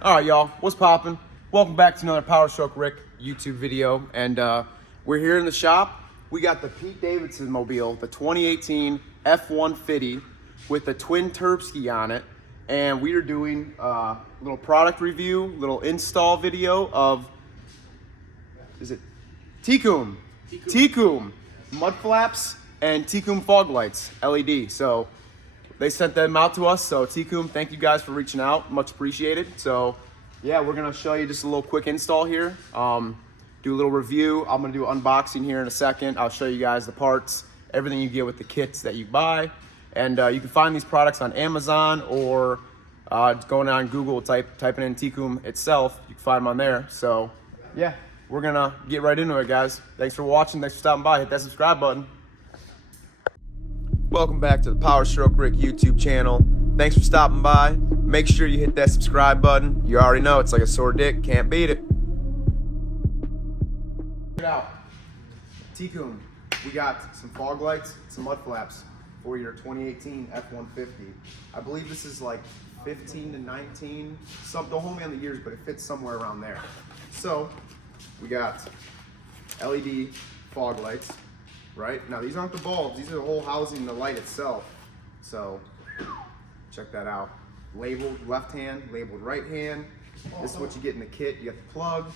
All right, y'all, what's poppin'? Welcome back to another Powerstrokerick YouTube video, and we're here in the shop. We got the Pete Davidson mobile, the 2018 F-150 with the twin Terpsky on it, and we are doing a little product review, little install video of, is it Tecum mud flaps and Tecum fog lights, LED. So they sent them out to us. So Tecum, thank you guys for reaching out. Much appreciated. So yeah, we're gonna show you just a little quick install here. Do a little review. I'm gonna do an unboxing here in a second. I'll show you guys the parts, everything you get with the kits that you buy. And you can find these products on Amazon or going on Google, typing in Tecum itself. You can find them on there. So yeah, we're gonna get right into it, guys. Thanks for watching. Thanks for stopping by. Hit that subscribe button. Welcome back to the Powerstrokerick YouTube channel. Thanks for stopping by. Make sure you hit that subscribe button. You already know it's like a sore dick. Can't beat it. Check it out. Tecum. We got some fog lights, some mud flaps for your 2018 F-150. I believe this is like 15 to 19. Don't hold me on the years, but it fits somewhere around there. So we got LED fog lights. Right? Now these aren't the bulbs, these are the whole housing, the light itself. So check that out. Labeled left hand, labeled right hand. This is what you get in the kit. You got the plug.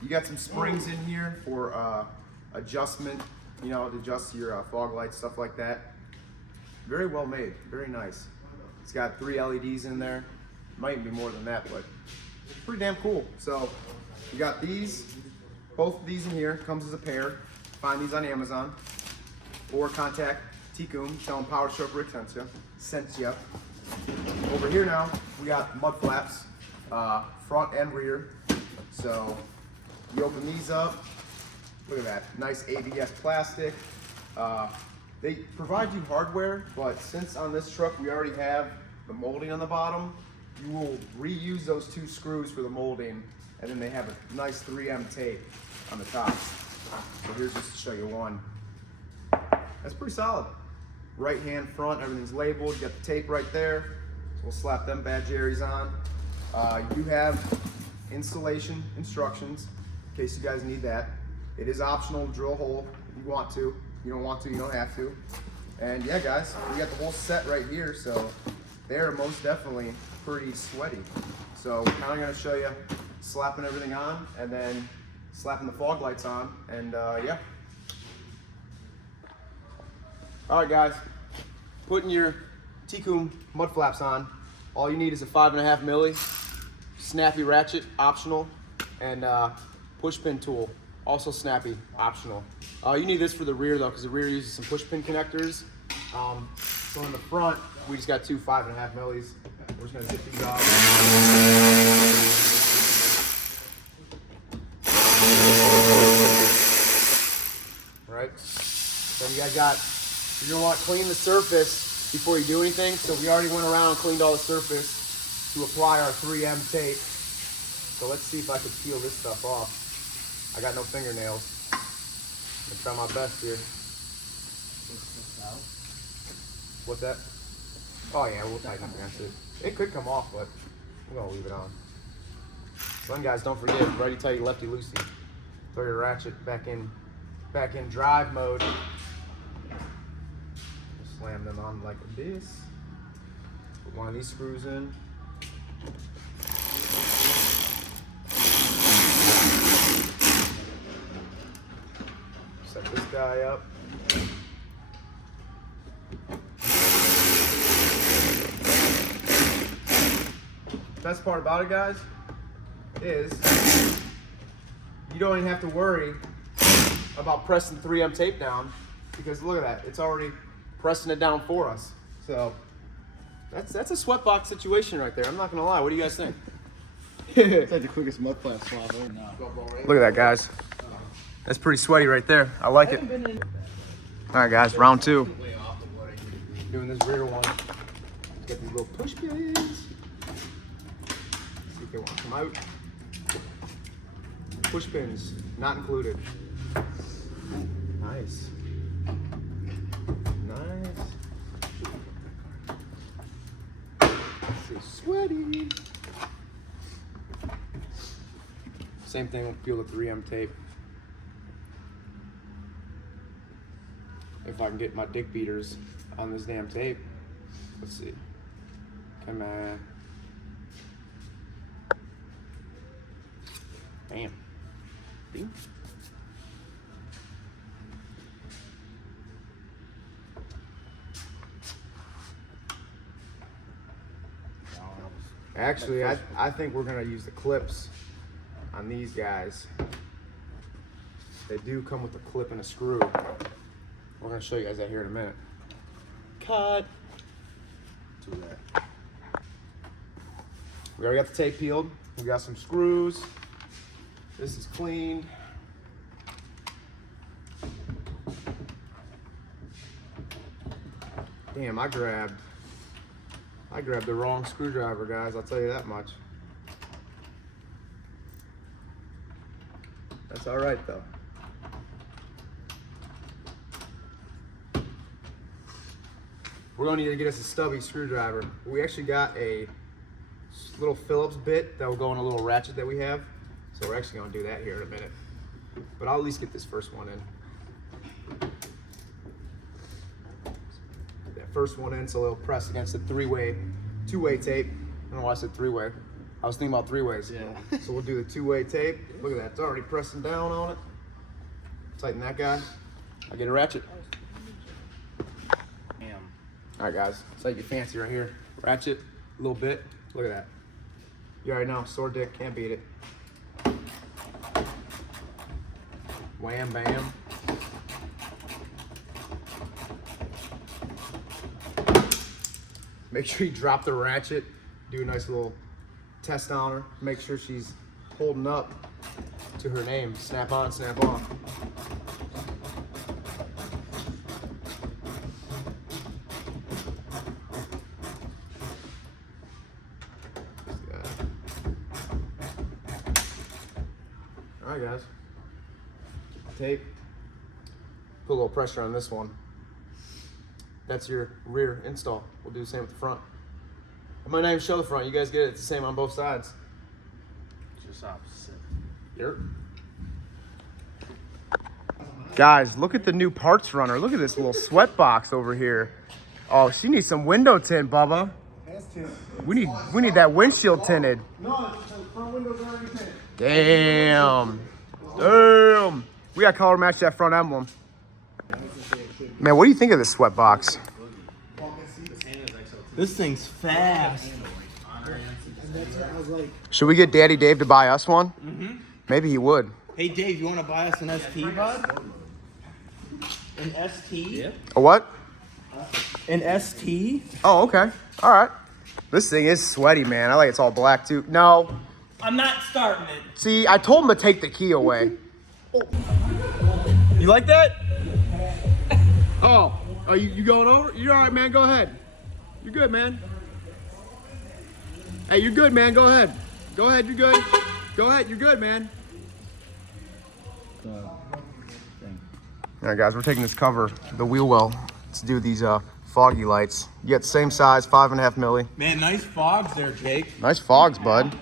You got some springs in here for adjustment, you know, to adjust your fog lights, stuff like that. Very well made, very nice. It's got 3 LEDs in there. Might even be more than that, but pretty damn cool. So you got these, both of these in here, comes as a pair. Find these on Amazon or contact Tecum, tell them Powerstrokerick sent you. Over here now, we got mud flaps, front and rear. So you open these up, look at that, nice ABS plastic. They provide you hardware, but since on this truck we already have the molding on the bottom, you will reuse those 2 screws for the molding, and then they have a nice 3M tape on the top. So here's just to show you one. That's pretty solid. Right hand front, everything's labeled. You got the tape right there. So we'll slap them bad jerrys on. You have installation instructions in case you guys need that. It is optional to drill a hole if you want to. You don't want to, you don't have to. And yeah, guys, we got the whole set right here. So they're most definitely pretty sweaty. So we're kind of going to show you slapping everything on and then slapping the fog lights on, and yeah. All right, guys, putting your Tecum mud flaps on. All you need is a 5.5 milli snappy ratchet, optional, and push pin tool, also snappy, optional. You need this for the rear though, because the rear uses some push pin connectors. So in the front, we just got 2 5.5 millis. We're just gonna zip these off. Right? So you guys you're gonna want to clean the surface before you do anything. So we already went around and cleaned all the surface to apply our 3M tape. So let's see if I can peel this stuff off. I got no fingernails. I'm gonna try my best here. What's that? Oh yeah, we'll tighten up against it. It could come off, but we're gonna leave it on. So then guys, don't forget, righty tighty, lefty loosey. Throw your ratchet back in drive mode. Just slam them on like this. Put one of these screws in. Set this guy up. Best part about it, guys, is you don't even have to worry about pressing 3M tape down, because look at that, it's already pressing it down for us. So that's a sweatbox situation right there. I'm not gonna lie. What do you guys think? It's like the quickest mud flap swap ever now. Look at that, guys. That's pretty sweaty right there. I like it. All right, guys, round 2. Doing this rear one. Get these little push pins. See if they want to come out. Push pins, not included. Nice. Nice. So sweaty. Same thing with peel the 3M tape. If I can get my dick beaters on this damn tape. Let's see. Come on. Bam. Bing. Actually, I think we're gonna use the clips on these guys. They do come with a clip and a screw. We're gonna show you guys that here in a minute. Cut. Do that. We already got the tape peeled. We got some screws. This is cleaned. Damn, I grabbed the wrong screwdriver, guys. I'll tell you that much. That's all right, though. We're gonna need to get us a stubby screwdriver. We actually got a little Phillips bit that will go in a little ratchet that we have. So we're actually gonna do that here in a minute. But I'll at least get this first one in. Get that first one in so it'll press against the two-way tape. I don't know why I said three-way. I was thinking about three ways. Yeah. So we'll do the two-way tape. Look at that, it's already pressing down on it. Tighten that guy. I'll get a ratchet. Damn. All right, guys, it's like you fancy right here. Ratchet, a little bit. Look at that. You already know, sore dick, can't beat it. Wham, bam. Make sure you drop the ratchet. Do a nice little test on her. Make sure she's holding up to her name. Snap on, snap off. All right, guys. Tape. Put a little pressure on this one. That's your rear install. We'll do the same with the front. I might not even show the front. You guys get it. It's the same on both sides. Just opposite. Yep. Guys, look at the new parts runner. Look at this little sweat box over here. Oh, she needs some window tint, Bubba. We need that windshield tinted. No, the front window's already tinted. Damn. Damn. We got color match that front emblem. Man, what do you think of this sweat box? This thing's fast. Should we get Daddy Dave to buy us one? Mm-hmm. Maybe he would. Hey Dave, you want to buy us an ST, bud? An ST? Yep. A what? An ST? Oh, okay. All right. This thing is sweaty, man. I like it's all black too. No. I'm not starting it. See, I told him to take the key away. You like that? Oh, are you going over? You're all right, man. Go ahead. You're good, man. Hey, you're good, man. Go ahead. Go ahead. You're good. Go ahead. You're good, man. All right, guys. We're taking this cover, the wheel well, to do these foggy lights. You get the same size, 5.5 milli. Man, nice fogs there, Jake. Nice fogs, bud.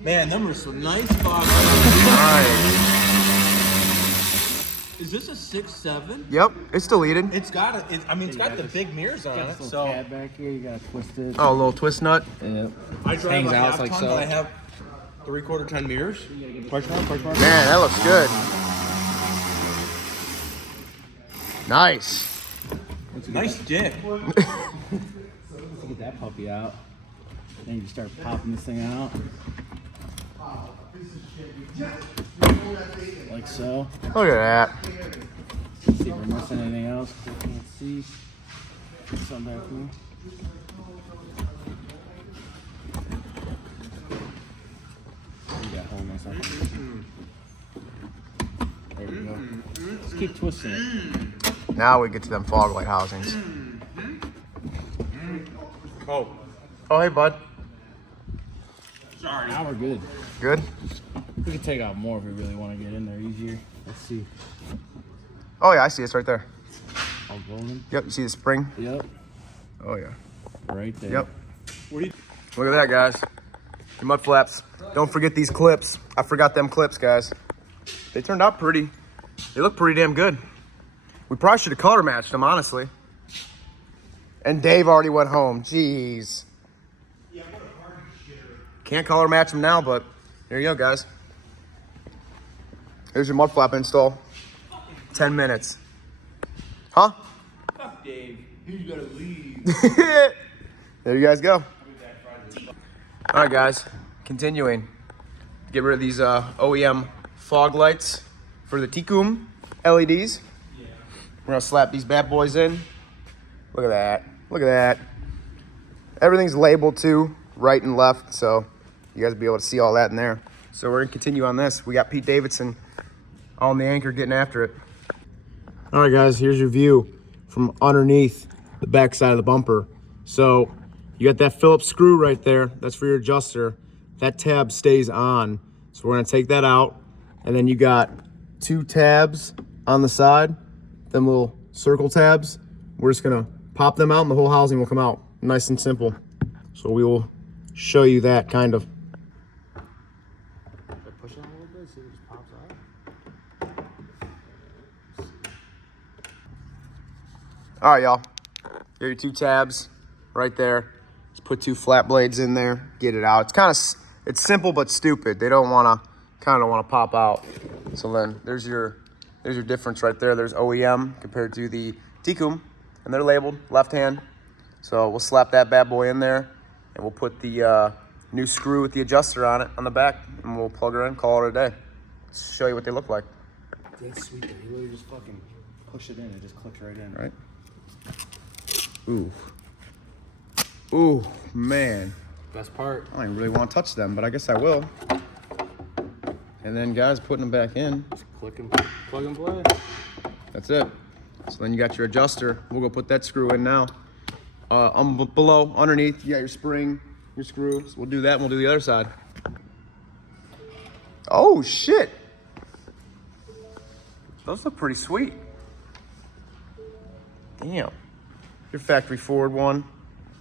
Man, them are some nice fogs. Nice. Is this a 6.7? Yep, it's deleted. It's got the big mirrors on it. So Tab back here, you got to twist it. Oh, a little twist nut. Yep. I drive Hangs a out half like ton, so. but I have 3/4 ton mirrors. Push mark. Man, that looks good. Nice. Nice dick. Let's get that puppy out. Then you start popping this thing out. Like so. Look at that. See if we're missing anything else. I can't see. Put something back here. You got holding this up. There we go. Just keep twisting it. Now we get to them fog light housings. Oh, Oh, hey, bud. sorry. Now we're good. Good? We can take out more if we really want to get in there easier. Let's see. Oh, yeah, I see it's right there. All golden. Yep, you see the spring? Yep. Oh, yeah. Right there. Yep. What do you? Look at that, guys. Your mud flaps. Don't forget these clips. I forgot them clips, guys. They turned out pretty. They look pretty damn good. We probably should have color matched them, honestly. And Dave already went home. Jeez. Can't color match them now, but here you go, guys. Here's your mud flap install. 10 minutes. Huh? Fuck Dave. He's gotta leave. There you guys go. All right, guys. Continuing. Get rid of these OEM fog lights for the Tikum LEDs. We're gonna slap these bad boys in. Look at that. Look at that. Everything's labeled too, right and left, so you guys will be able to see all that in there. So we're gonna continue on this. We got Pete Davidson on the anchor getting after it. All right, guys, here's your view from underneath the back side of the bumper. So you got that Phillips screw right there. That's for your adjuster. That tab stays on. So we're gonna take that out. And then you got 2 tabs on the side, them little circle tabs. We're just gonna pop them out and the whole housing will come out. Nice and simple. So we will show you that kind of. Push it a little bit, see if it just pops out. All right, y'all. Here are your 2 tabs right there. Just put 2 flat blades in there, get it out. It's simple but stupid. They don't wanna pop out. So then there's your difference right there. There's OEM compared to the Tikum, and they're labeled left hand. So we'll slap that bad boy in there, and we'll put the new screw with the adjuster on it on the back, and we'll plug her in, call it a day. Let's show you what they look like. That's sweet though. You literally just fucking push it in. It just clicks right in. Right? Ooh. Ooh, man. Best part. I don't even really want to touch them, but I guess I will. And then, guys, putting them back in. Just click and plug and play. That's it. So then you got your adjuster. We'll go put that screw in now. Below, underneath, you got your spring, your screw. So we'll do that, and we'll do the other side. Oh, shit. Those look pretty sweet. Damn. Your factory forward one.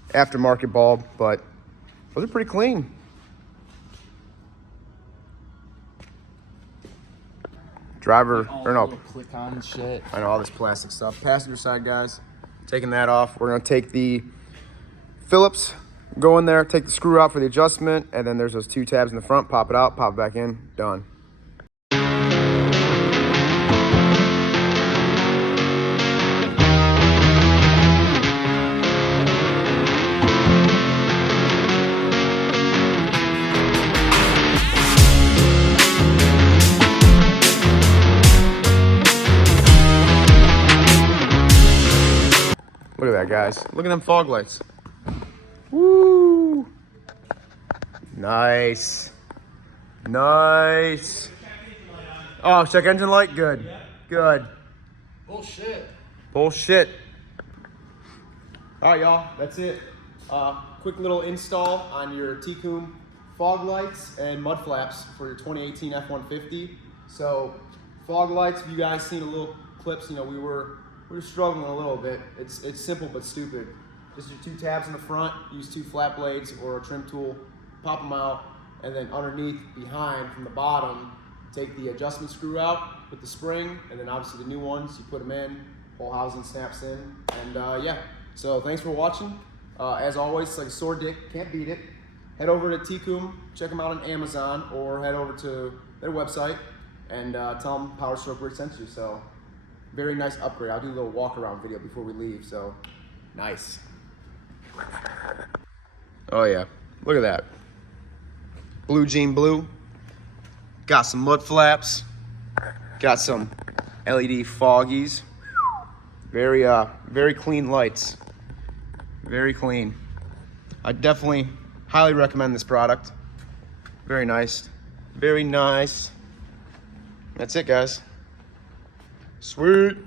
Aftermarket bulb, but those are pretty clean. Driver, or no. Click on shit. I know all this plastic stuff. Passenger side, guys. Taking that off. We're gonna take the Phillips, go in there, take the screw out for the adjustment, and then there's those 2 tabs in the front. Pop it out, pop it back in. Done. Look at that, guys. Look at them fog lights. Woo! Nice. Nice. Oh, check engine light? Good. Good. Bullshit. Bullshit. All right, y'all. That's it. Quick little install on your Tikum fog lights and mud flaps for your 2018 F-150. So, fog lights, if you guys seen a little clips, you know, we were struggling a little bit. It's simple but stupid. Just your 2 tabs in the front, use 2 flat blades or a trim tool, pop them out, and then underneath, behind, from the bottom, take the adjustment screw out with the spring, and then obviously the new ones, you put them in, whole housing snaps in, and yeah. So thanks for watching. As always, it's like a sore dick, can't beat it. Head over to Tikum, check them out on Amazon, or head over to their website and tell them Powerstrokerick sent you. So very nice upgrade. I'll do a little walk around video before we leave, so nice. Oh yeah, look at that. Blue jean blue. Got some mud flaps. Got some LED foggies. Very clean lights. Very clean. I definitely highly recommend this product. Very nice. Very nice. That's it, guys. Sweet.